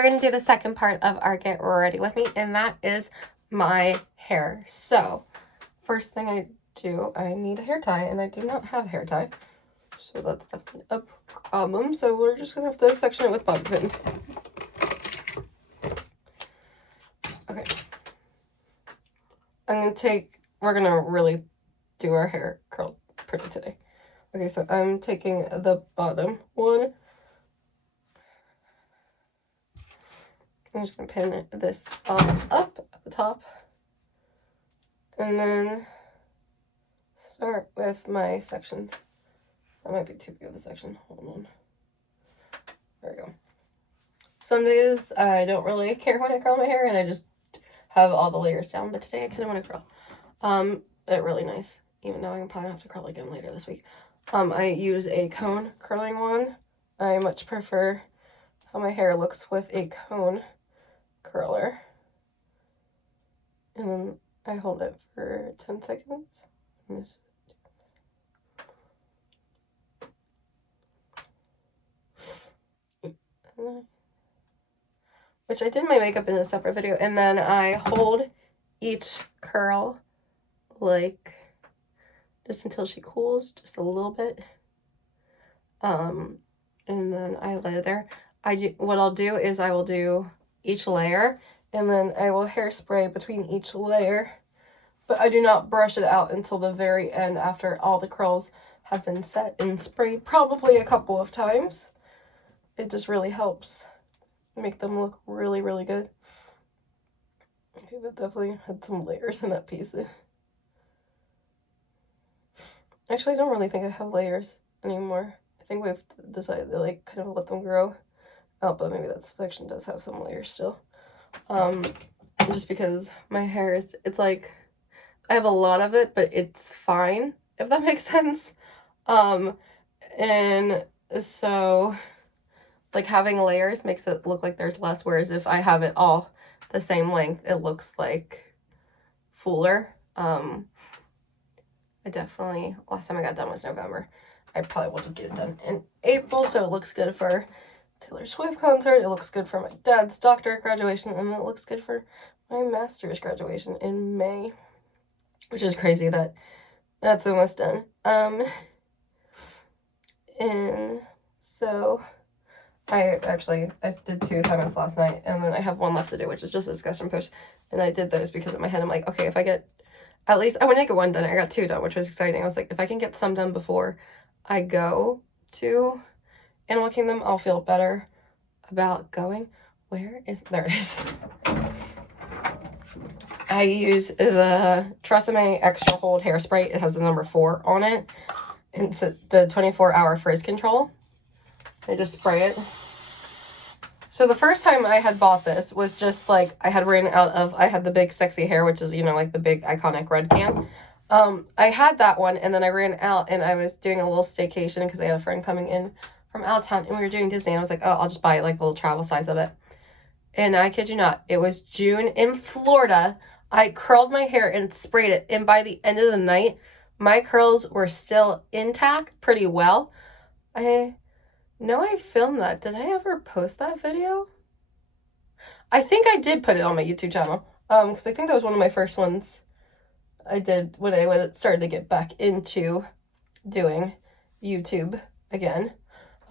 We're going to do the second part of our get ready with me, and that is my hair. So, first thing I do, I need a hair tie, and I do not have a hair tie. So that's definitely a problem. So we're just going to have to section it with bobby pins. Okay. We're going to really do our hair curl pretty today. Okay, so I'm taking the bottom one. I'm just going to pin this up at the top. And then start with my sections. That might be too big of a section. Hold on. There we go. Some days I don't really care when I curl my hair and I just have all the layers down. But today I kind of want to curl. It's really nice. Even though I'm probably going to have to curl again later this week. I use a cone curling one. I much prefer how my hair looks with a cone curler. And then I hold it for 10 seconds. Which I did my makeup in a separate video. And then I hold each curl like just until she cools just a little bit. And then I let it there. What I'll do is I will do each layer, and then I will hairspray between each layer, but I do not brush it out until the very end after all the curls have been set and sprayed probably a couple of times. It just really helps make them look really, really good. Okay, that definitely had some layers in that piece. Actually, I don't really think I have layers anymore. I think we've decided to like kind of let them grow out, but maybe that section does have some layers still. Just because my hair is, it's like, I have a lot of it, but it's fine, if that makes sense. And so, like, having layers makes it look like there's less, whereas if I have it all the same length, it looks like fuller. I definitely, last time I got done was November. I probably will get it done in April, so it looks good for Taylor Swift concert, it looks good for my dad's doctorate graduation, and it looks good for my master's graduation in May, which is crazy that that's almost done. And so I did 2 assignments last night, and then I have one left to do, which is just a discussion post, and I did those because in my head I'm like, okay, if I get at least, I want to get 1 done. I got 2 done, which was exciting. I was like, if I can get some done before I go to Animal Kingdom, I'll feel better about going. There it is. I use the Tresemme Extra Hold Hairspray. It has the number 4 on it. And it's the 24-hour frizz control. I just spray it. So the first time I had bought this was just like, I had the big sexy hair, which is, you know, like the big iconic red can. I had that one, and then I ran out, and I was doing a little staycation because I had a friend coming in from out of town, and we were doing Disney, and I was like, oh, I'll just buy like a little travel size of it. And I kid you not, it was June in Florida. I curled my hair and sprayed it, and by the end of the night, my curls were still intact pretty well. I know I filmed that. Did I ever post that video? I think I did put it on my YouTube channel, because I think that was one of my first ones I did when I started to get back into doing YouTube again.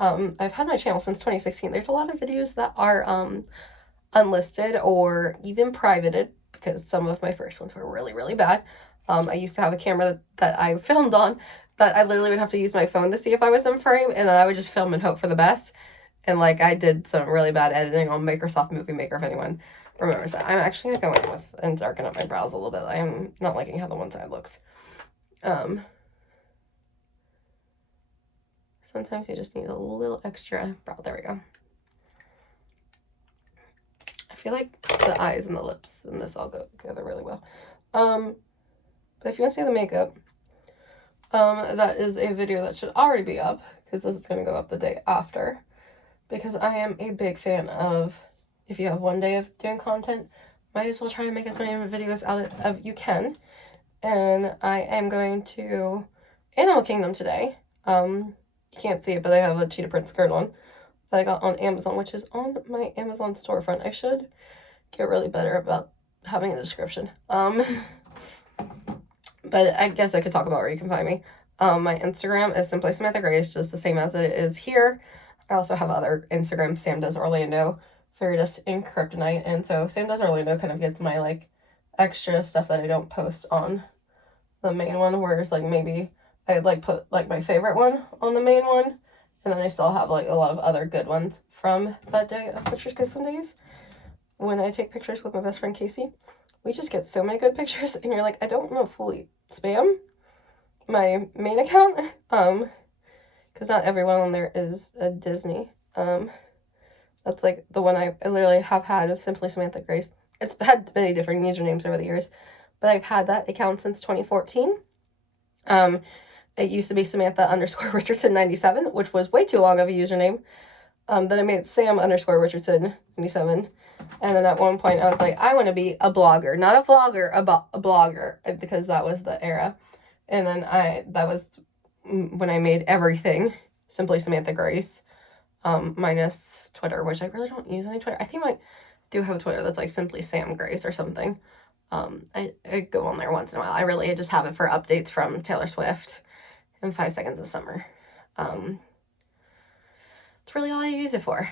I've had my channel since 2016. There's a lot of videos that are unlisted or even privated because some of my first ones were really, really bad. I used to have a camera that I filmed on that I literally would have to use my phone to see if I was in frame, and then I would just film and hope for the best. And like, I did some really bad editing on Microsoft Movie Maker, if anyone remembers that. I'm actually gonna go in with and darken up my brows a little bit. I am not liking how the one side looks. Sometimes you just need a little extra brow. There we go. I feel like the eyes and the lips and this all go together really well. But if you want to see the makeup, that is a video that should already be up, because this is going to go up the day after. Because I am a big fan of, if you have 1 day of doing content, might as well try and make as many videos out of you can. And I am going to Animal Kingdom today. You can't see it, but I have a cheetah print skirt on. that I got on Amazon, which is on my Amazon storefront. I should get really better about having a description. But I guess I could talk about where you can find me. My Instagram is Simply Samantha Grace, just the same as it is here. I also have other Instagram, Sam Does Orlando, for just in Kryptonite. And so Sam Does Orlando kind of gets my, like, extra stuff that I don't post on the main one, whereas, like, maybe I'd, like, put, like, my favorite one on the main one, and then I still have, like, a lot of other good ones from that day of pictures, because some days when I take pictures with my best friend Casey, we just get so many good pictures, and you're like, I don't want to fully spam my main account, because not everyone on there is a Disney. That's like the one I literally have had of Simply Samantha Grace. It's had many different usernames over the years, but I've had that account since 2014. It used to be Samantha_Richardson97, which was way too long of a username. Then I made Sam_Richardson97. And then at one point I was like, I want to be a blogger, not a vlogger, a blogger, because that was the era. And then that was when I made everything Simply Samantha Grace, minus Twitter, which I really don't use any Twitter. I think I do have a Twitter that's like Simply Sam Grace or something. I go on there once in a while. I really just have it for updates from Taylor Swift and 5 Seconds of Summer. It's really all I use it for.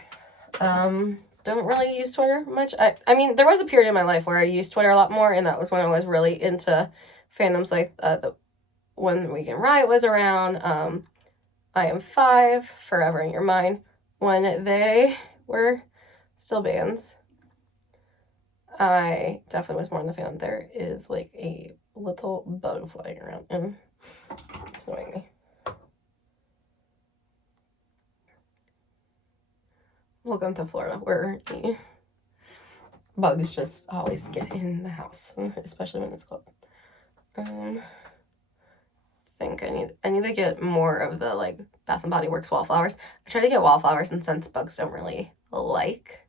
Don't really use Twitter much. I mean, there was a period in my life where I used Twitter a lot more, and that was when I was really into fandoms like when Weekend Riot was around, I Am 5, Forever in Your Mind, when they were still bands. I definitely was more in the fan. There is like a little bug flying around, and it's annoying me. Welcome to Florida, where the bugs just always get in the house, especially when it's cold. I think I need to get more of the like Bath and Body Works wallflowers. I try to get wallflowers and scents bugs don't really like,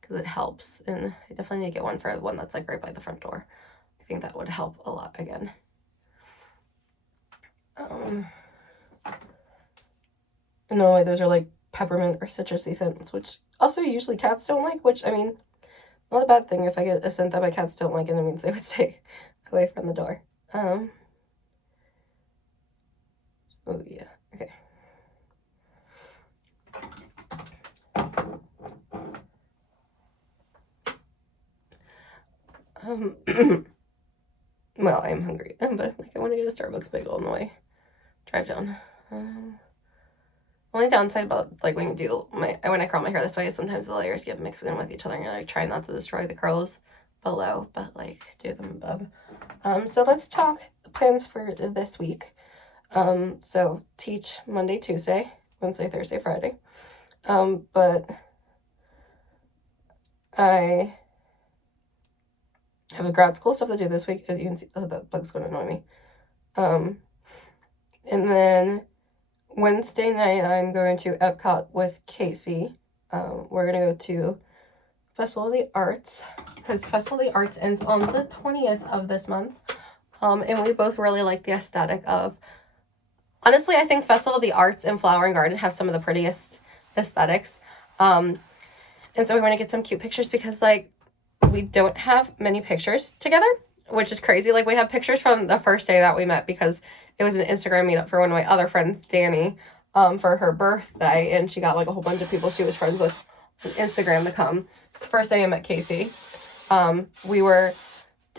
because it helps, and I definitely need to get one for the one that's like right by the front door. I think that would help a lot again. No, those are like peppermint or citrusy scents, which also usually cats don't like, which, I mean, not a bad thing. If I get a scent that my cats don't like, and it means they would stay away from the door. Oh yeah, okay. Well, I'm hungry, but like I want to get a Starbucks bagel on the way. Drive down. Only downside about like when you do when I curl my hair this way is sometimes the layers get mixed in with each other, and you're like trying not to destroy the curls below, but like do them above. So let's talk the plans for this week. So teach Monday, Tuesday, Wednesday, Thursday, Friday. But I have a grad school stuff to do this week. As you can see, that bug's going to annoy me. And then Wednesday night, I'm going to Epcot with Casey. We're going to go to Festival of the Arts, because Festival of the Arts ends on the 20th of this month. And we both really like the aesthetic of... Honestly, I think Festival of the Arts and Flower and Garden have some of the prettiest aesthetics. And so we want to get some cute pictures, because, like, we don't have many pictures together, which is crazy. Like, we have pictures from the first day that we met, because it was an Instagram meetup for one of my other friends, Danny, for her birthday, and she got, like, a whole bunch of people she was friends with on Instagram to come. It's the first day I met Casey.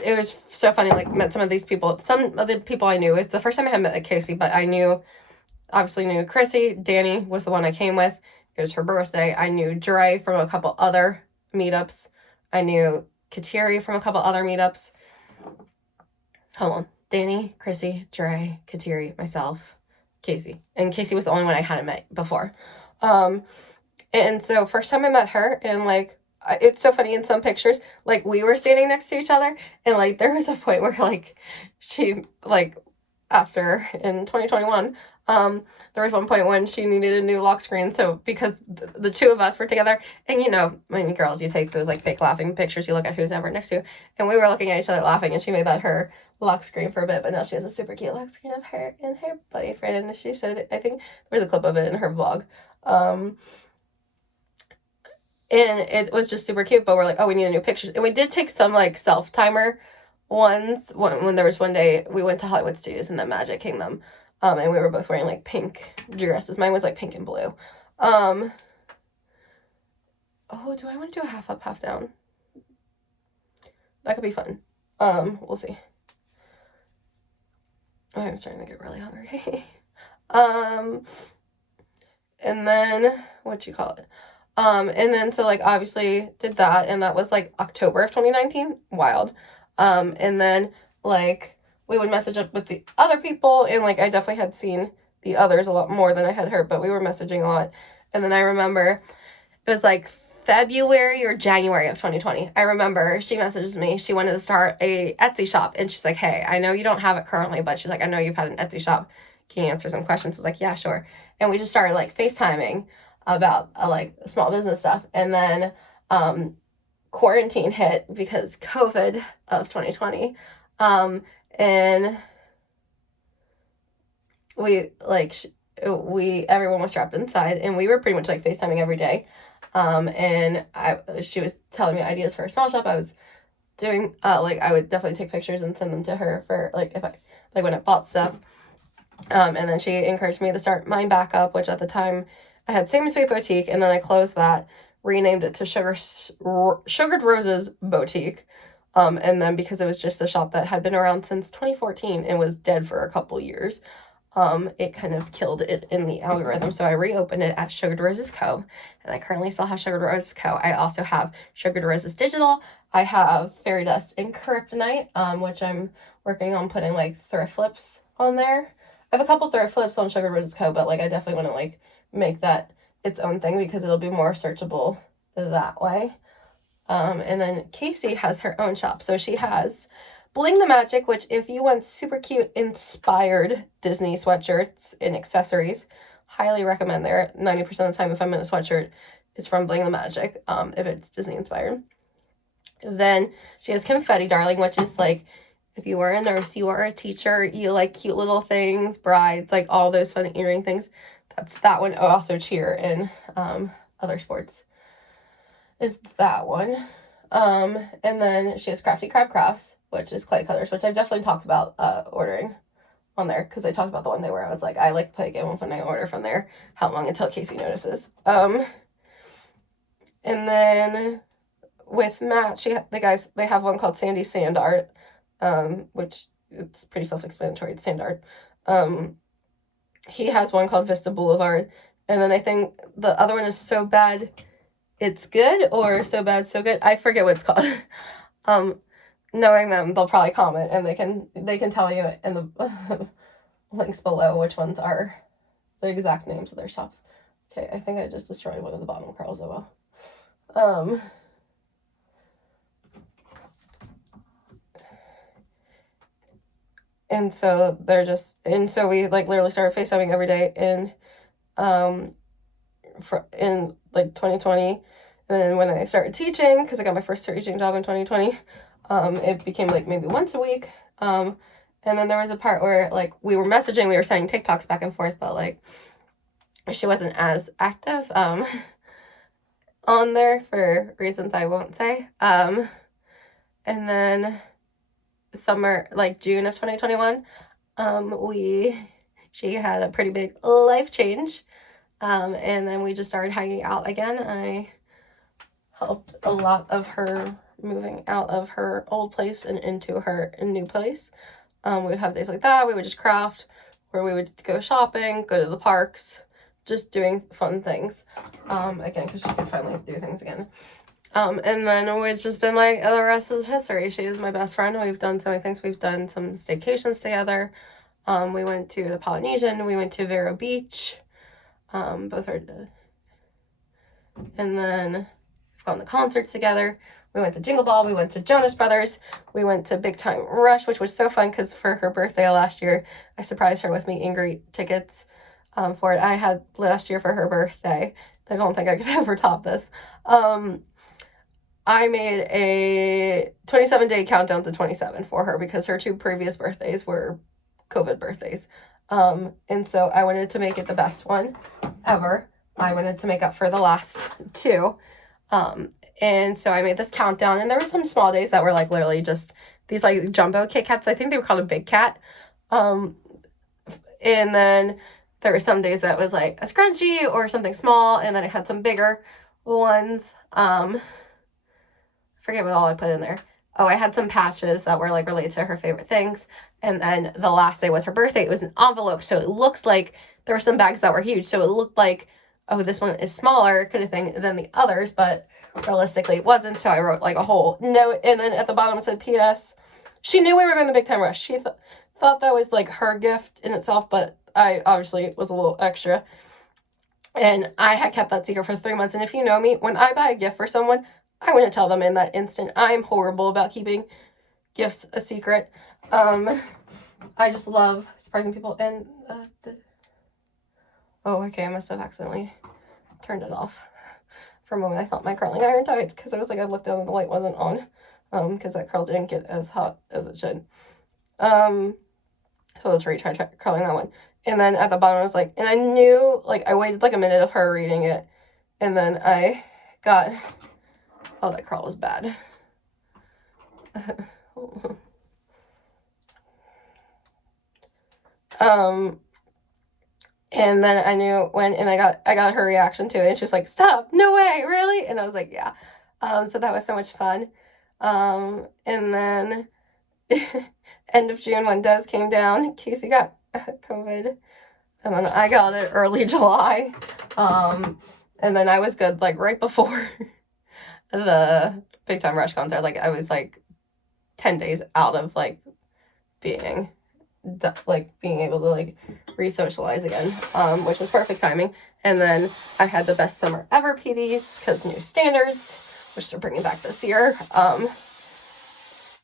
It was so funny, like, met some of these people. Some of the people I knew. It's the first time I had met Casey, but I obviously knew Chrissy. Danny was the one I came with. It was her birthday. I knew Dre from a couple other meetups. I knew Kateri from a couple other meetups. Hold on. Danny, Chrissy, Dre, Kateri, myself, Casey. And Casey was the only one I hadn't met before. And so first time I met her, and, like, it's so funny in some pictures, like, we were standing next to each other, and, like, there was a point where, like, she, like, after, in 2021, there was one point when she needed a new lock screen, so, because the two of us were together, and, you know, when girls, you take those, like, fake laughing pictures, you look at who's ever next to you, and we were looking at each other laughing, and she made that her lock screen for a bit, but now she has a super cute lock screen of her and her boyfriend, and she showed it, I think, there was a clip of it in her vlog, And it was just super cute, but we're like, oh, we need a new pictures. And we did take some like self-timer ones when there was one day we went to Hollywood Studios in the Magic Kingdom. And we were both wearing like pink dresses. Mine was like pink and blue. Oh, do I want to do a half up, half down? That could be fun. We'll see. Oh, I'm starting to get really hungry. And then, what'd you call it? And then, so, like, obviously did that, and that was, like, October of 2019. Wild. And then, like, we would message up with the other people, and, like, I definitely had seen the others a lot more than I had her, but we were messaging a lot. And then I remember it was, like, February or January of 2020. I remember she messages me. She wanted to start a Etsy shop, and she's like, hey, I know you don't have it currently, but she's like, I know you've had an Etsy shop. Can you answer some questions? I was like, yeah, sure. And we just started, like, FaceTiming about like small business stuff. And then quarantine hit because COVID of 2020. And we like everyone was trapped inside, and we were pretty much like FaceTiming every day. And she was telling me ideas for a small shop. I was doing like I would definitely take pictures and send them to her for like if I like when I bought stuff. And then she encouraged me to start mine back up, which at the time I had Same Sweet Boutique, and then I closed that, renamed it to Sugared Roses Boutique. And then because it was just a shop that had been around since 2014 and was dead for a couple years, it kind of killed it in the algorithm. So I reopened it at Sugared Roses Co. And I currently still have Sugared Roses Co. I also have Sugared Roses Digital. I have Fairy Dust and Kryptonite, which I'm working on putting like thrift flips on there. I have a couple thrift flips on Sugared Roses Co. But like I definitely want to like make that its own thing because it'll be more searchable that way. And then Casey has her own shop. So she has Bling the Magic, which if you want super cute inspired Disney sweatshirts and accessories, highly recommend there. 90% of the time if I'm in a sweatshirt, it's from Bling the Magic, if it's Disney inspired. Then she has Confetti Darling, which is like if you are a nurse, you are a teacher, you like cute little things, brides, like all those fun earring things. That's that one. Oh, also cheer and other sports is that one. And then she has Crafty Crab Crafts, which is clay colors, which I've definitely talked about ordering on there because I talked about the one day where I was like, I like to play a game when I order from there. How long until Casey notices? And then with Matt, they have one called Sandy Sand Art, which it's pretty self-explanatory. It's sand art. He has one called Vista Boulevard, and then I think the other one is So Bad It's Good, or So Bad So Good. I forget what it's called. Knowing them, they'll probably comment, and they can tell you in the links below which ones are the exact names of their shops. Okay, I think I just destroyed one of the bottom curls. Oh well. And so we like literally started FaceTiming every day in like 2020. And then when I started teaching, because I got my first teaching job in 2020, it became like maybe once a week. And then there was a part where like we were messaging, we were sending TikToks back and forth, but like she wasn't as active on there for reasons I won't say. And then June of 2021, she had a pretty big life change. And then we just started hanging out again. I helped a lot of her moving out of her old place and into her new place. We would have days like that. We would just craft, or we would go shopping, go to the parks, just doing fun things. Again, because she could finally do things again. And then we've just been like, the rest is history. She is my best friend. We've done so many things. We've done some staycations together. We went to the Polynesian. We went to Vero Beach. Both are, and then we've gone to concerts together. We went to Jingle Ball. We went to Jonas Brothers. We went to Big Time Rush, which was so fun because for her birthday last year, I surprised her with meet and greet tickets for it. I had last year for her birthday. I don't think I could ever top this. I made a 27-day countdown to 27 for her because her 2 previous birthdays were COVID birthdays. And so I wanted to make it the best one ever. I wanted to make up for the last 2. And so I made this countdown, and there were some small days that were like literally just these like jumbo Kit Kats. I think they were called a Big Cat. And then there were some days that was like a scrunchie or something small, and then I had some bigger ones. I forget what all I put in there. Oh, I had some patches that were like related to her favorite things. And then the last day was her birthday. It was an envelope, so it looks like there were some bags that were huge. So it looked like, oh, this one is smaller kind of thing than the others, but realistically it wasn't. So I wrote like a whole note, and then at the bottom it said P.S. She knew we were going to Big Time Rush. She thought that was like her gift in itself, but I obviously was a little extra. And I had kept that secret for 3 months. And if you know me, when I buy a gift for someone, I wouldn't tell them in that instant. I'm horrible about keeping gifts a secret. I just love surprising people. And oh, okay, I must have accidentally turned it off. For a moment, I thought my curling iron died because I was like, I looked down and the light wasn't on. Because that curl didn't get as hot as it should. So let's retry curling that one. And then at the bottom I was like, and I knew, like, I waited like a minute of her reading it, and then I got, oh, that curl was bad. And then I knew when, and I got her reaction to it, and she was like, stop, no way, really? And I was like, yeah. So that was so much fun. And then end of June when Des came down, Casey got COVID, and then I got it early July. And then I was good like right before the Big Time Rush concert. Like I was like 10 days out of like being able to like re-socialize again, which was perfect timing. And then I had the best summer ever PDs because new standards, which they're bringing back this year.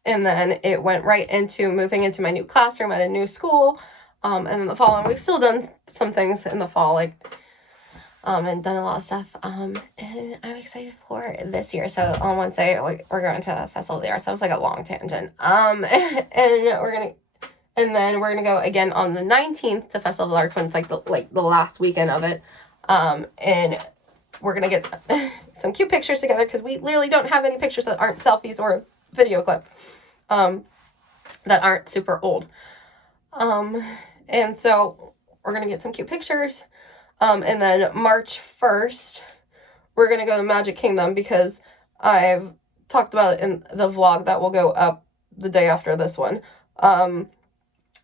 And then it went right into moving into my new classroom at a new school. And then the fall, and we've still done some things in the fall, like, and done a lot of stuff. And I'm excited for this year. So on Wednesday, we're going to the Festival of the Arts. That was like a long tangent. And then we're gonna go again on the 19th to Festival of the Arts when it's like the last weekend of it. And we're gonna get some cute pictures together because we literally don't have any pictures that aren't selfies or a video clip, that aren't super old. And so we're gonna get some cute pictures. And then March 1st, we're gonna go to Magic Kingdom because I've talked about it in the vlog that will go up the day after this one.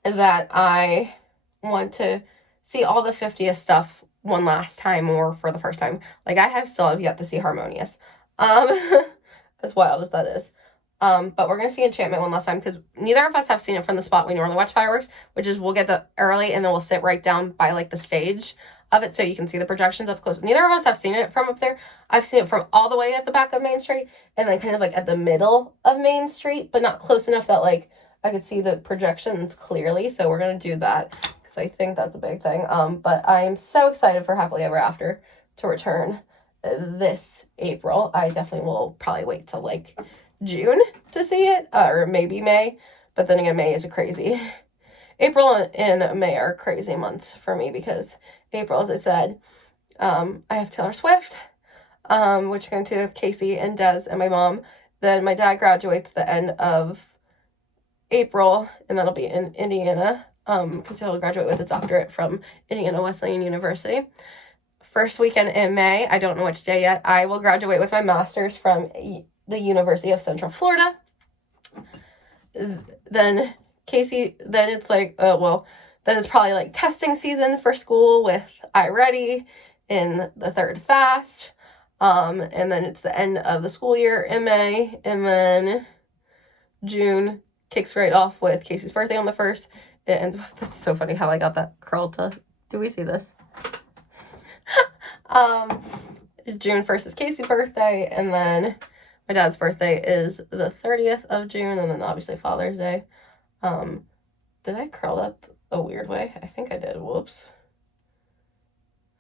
That I want to see all the 50th stuff one last time or for the first time. Like I still have yet to see Harmonious. As wild as that is. But we're going to see Enchantment one last time because neither of us have seen it from the spot we normally watch fireworks, which is we'll get the early and then we'll sit right down by like the stage of it so you can see the projections up close. Neither of us have seen it from up there. I've seen it from all the way at the back of Main Street and then kind of like at the middle of Main Street, but not close enough that like I could see the projections clearly. So we're going to do that because I think that's a big thing. But I am so excited for Happily Ever After to return this April. I definitely will probably wait till like June to see it, or maybe May, but then again, May is a crazy, April and May are crazy months for me because April, as I said, I have Taylor Swift, which is going to Casey and Des and my mom. Then my dad graduates the end of April, and that'll be in Indiana, because he'll graduate with his doctorate from Indiana Wesleyan University. First weekend in May, I don't know which day yet, I will graduate with my master's from the University of Central Florida. Then Casey, then it's like, then it's probably like testing season for school with iReady in the third fast. And then it's the end of the school year in May, and then June kicks right off with Casey's birthday on the 1st. And that's so funny how I got that curl to, do we see this? June 1st is Casey's birthday, and then my dad's birthday is the 30th of June, and then obviously Father's Day. Did I curl that a weird way? I think I did. Whoops.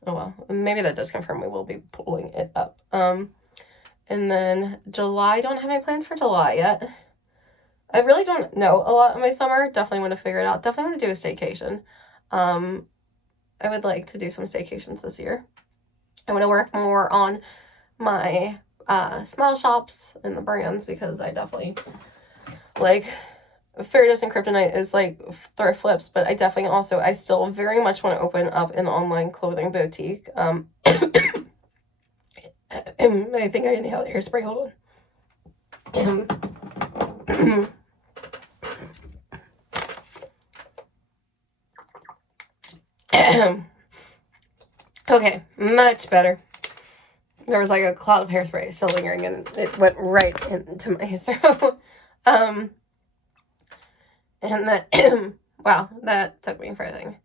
Oh well, maybe that does confirm we will be pulling it up. And then July, don't have any plans for July yet. I really don't know a lot of my summer. Definitely want to figure it out. Definitely want to do a staycation. I would like to do some staycations this year. I want to work more on my small shops and the brands, because I definitely like Fairness and Kryptonite is like thrift flips, but I still very much want to open up an online clothing boutique. And I think I inhaled hairspray. Hold on. Okay, much better. There was like a cloud of hairspray still lingering, and it went right into my throat. And that, wow, that took me for a thing.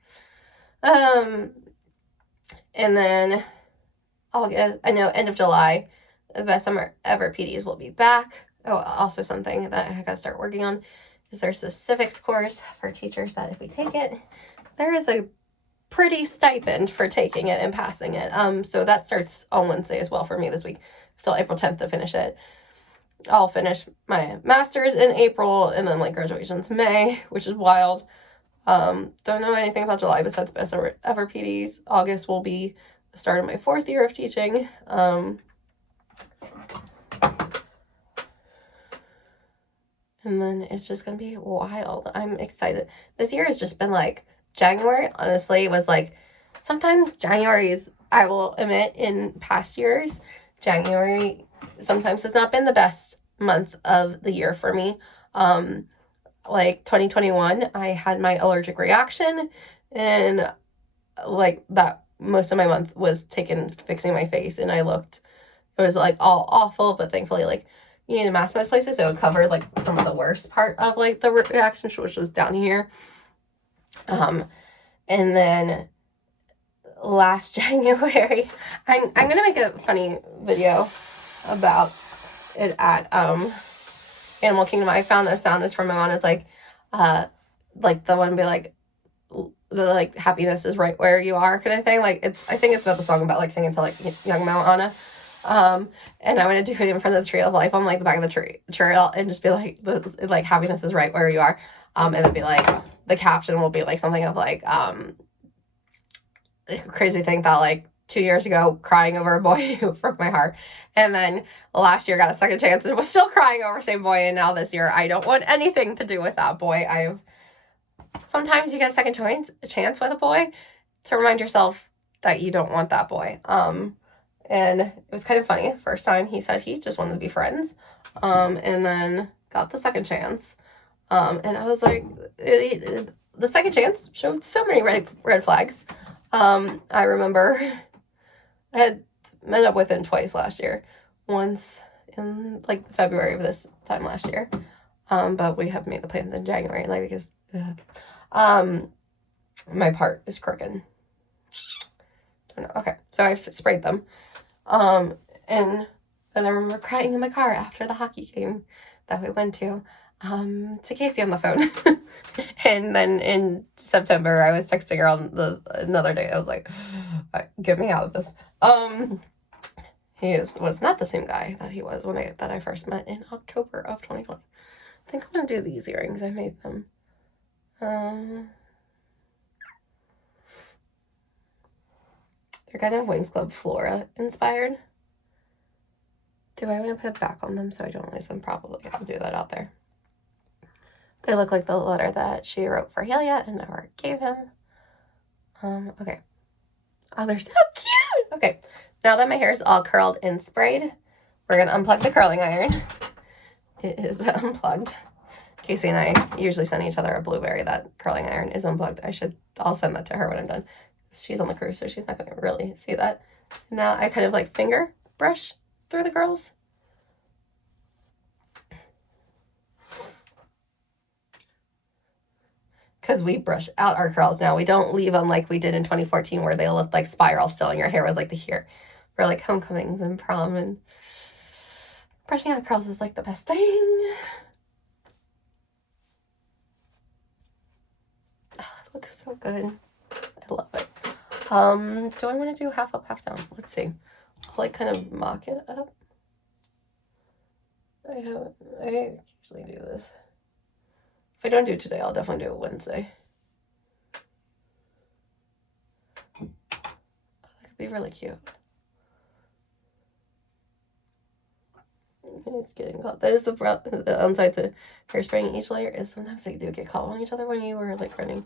And then August, I know, end of July, the Best Summer Ever PDs will be back. Oh, also something that I gotta start working on is there's a civics course for teachers that if we take it, there is a pretty stipend for taking it and passing it. So that starts on Wednesday as well for me this week, till April 10th to finish it. I'll finish my master's in April, and then like graduation's May, which is wild. Don't know anything about July besides Best Ever PDs. August will be the start of my 4th year of teaching. And then it's just gonna be wild. I'm excited. This year has just been like, January, honestly, was like, sometimes January's, I will admit, in past years, January sometimes has not been the best month of the year for me. Like 2021, I had my allergic reaction, and like that most of my month was taken fixing my face, and it was like all awful, but thankfully like you need to mask most places, so it covered like some of the worst part of like the reaction, which was down here. And then last January, I'm gonna make a funny video about it at Animal Kingdom. I found this sound is from my mom. It's like the one be like, the like happiness is right where you are kind of thing. Like I think it's about the song about like singing to like young Mount Anna. And I'm gonna do it in front of the Tree of Life on like the back of the trail and just be like happiness is right where you are. And it'd be like the caption will be like something of like crazy thing that like 2 years ago crying over a boy who broke my heart, and then last year got a second chance and was still crying over same boy, and now this year I don't want anything to do with that boy. Sometimes you get a second chance with a boy to remind yourself that you don't want that boy. And it was kind of funny. First time he said he just wanted to be friends, and then got the second chance, and I was like, the second chance showed so many red flags. I remember I had met up with him twice last year. Once in like February of this time last year. But we have made the plans in January, like because my part is crooked. Don't know. Okay, so I sprayed them. And then I remember crying in my car after the hockey game that we went to Casey on the phone. And then in September, I was texting her on another day. I was like, get me out of this. He was not the same guy that he was that I first met in October of 2020. I think I'm gonna do these earrings. I made them. They're kind of Wings Club Flora inspired. Do I want to put it back on them so I don't lose them? Probably. I'll do that out there. They look like the letter that she wrote for Helia and never gave him. Okay. Oh, they're so cute! Okay, now that my hair is all curled and sprayed, we're gonna unplug the curling iron. It is unplugged. Casey and I usually send each other a blueberry. That curling iron is unplugged. I'll send that to her when I'm done. She's on the cruise, so she's not gonna really see that. Now I kind of like finger brush through the curls. Because we brush out our curls now. We don't leave them like we did in 2014 where they looked like spirals still and your hair was like to here for like homecomings and prom, and brushing out curls is like the best thing. Oh, it looks so good. I love it. Do I want to do half up, half down? Let's see. I'll like kind of mock it up. I usually do this. If I don't do it today, I'll definitely do it Wednesday. Oh, that could be really cute. It's getting caught. That is the downside to hairspraying each layer, is sometimes they do get caught on each other when you were like running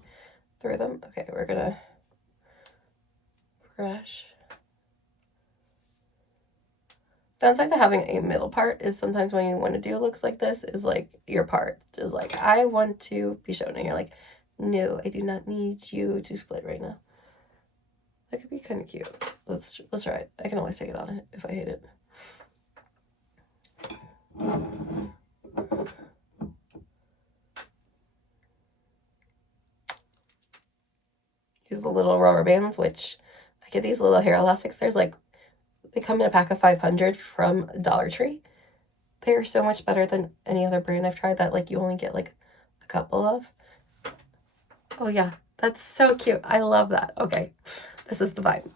through them. Okay, we're gonna brush. Downside to having a middle part is sometimes when you want to do looks like this is like your part is like, I want to be shown, and you're like, no, I do not need you to split right now. That could be kind of cute. Let's try it. I can always take it on it if I hate it. Use the little rubber bands, which I get these little hair elastics. There's like, they come in a pack of 500 from Dollar Tree. They are so much better than any other brand I've tried that like you only get like a couple of. Oh yeah, that's so cute. I love that. Okay, this is the vibe.